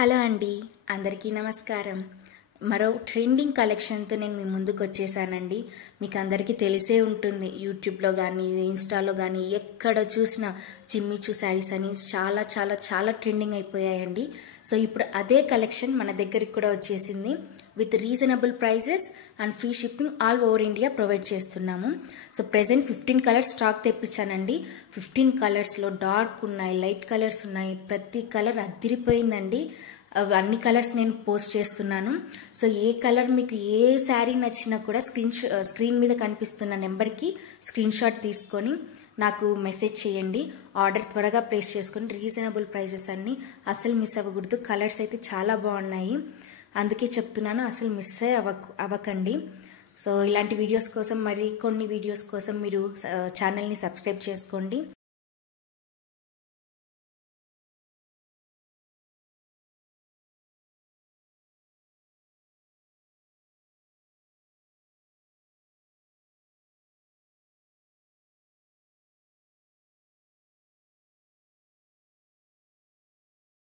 Hello అండి, అందరికీ నమస్కారం. మరో ట్రెండింగ్ కలెక్షన్తో నేను మీ ముందుకు వచ్చేసానండి. మీకు అందరికీ తెలిసే ఉంటుంది, యూట్యూబ్లో కానీ ఇన్స్టాలో కానీ ఎక్కడ చూసినా జిమ్మిచూ శారీస్ అని చాలా చాలా చాలా ట్రెండింగ్ అయిపోయాయండి. సో ఇప్పుడు అదే కలెక్షన్ మన దగ్గరికి కూడా వచ్చేసింది. With reasonable prices and free shipping all over India provide చేస్తున్నాము. సో ప్రెజెంట్ 15 కలర్స్ స్టాక్ తెప్పించానండి. 15 కలర్స్లో డార్క్ ఉన్నాయి, లైట్ కలర్స్ ఉన్నాయి. ప్రతి కలర్ అదిరిపోయిందండి. అన్ని కలర్స్ నేను పోస్ట్ చేస్తున్నాను. సో ఏ కలర్ మీకు ఏ శారీ నచ్చినా కూడా స్క్రీన్ మీద కనిపిస్తున్న నెంబర్కి స్క్రీన్ షాట్ తీసుకొని నాకు మెసేజ్ చేయండి. ఆర్డర్ త్వరగా ప్లేస్ చేసుకొని రీజనబుల్ ప్రైజెస్ అన్ని అసలు మిస్ అవ్వకూడదు. కలర్స్ అయితే చాలా బాగున్నాయి, అందుకే చెప్తున్నాను, అసలు మిస్ అవ్వకండి. సో ఇలాంటి వీడియోస్ కోసం, మరి కొన్ని వీడియోస్ కోసం మీరు ఛానల్ని సబ్స్క్రైబ్ చేసుకోండి.